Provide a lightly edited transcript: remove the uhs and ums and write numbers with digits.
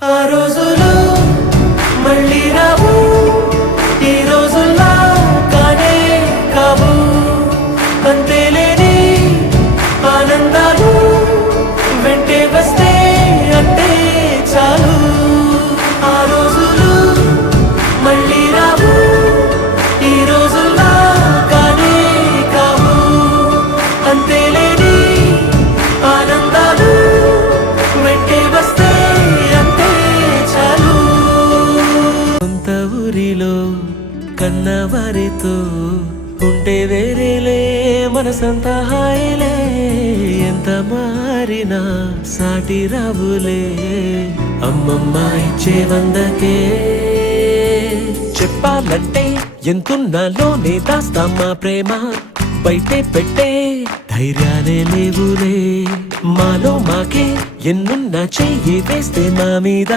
ఆ రోజులు మళ్ళీ రావు, ఈ రోజుల్లా కానే కావు. అంతేలేని ఆనందాలు వెంటే వస్తే అంటే చాలు. ఆ రోజులు మళ్ళీ రావు, ఈ రోజుల్లా కానే కావు. అంతేలేని ఆనందాలు వెంటే వస్తే అంటే చాలు. సొంత ఊరిలో కన్నవారితో ఉంటే వేరేలే మనసంతా హాయిలే. ఎంత మారినా సాటి రావులే అమ్మమ్మ ఇచ్చే వందకే. చెప్పాలంటే ఎంతున్నాలోనే దాస్తామా ప్రేమ, బయటే పెట్టే ధైర్యాలే లేవులే. మాలో మాకే ఎన్నున్నా చెయ్యి వేస్తే మా మీద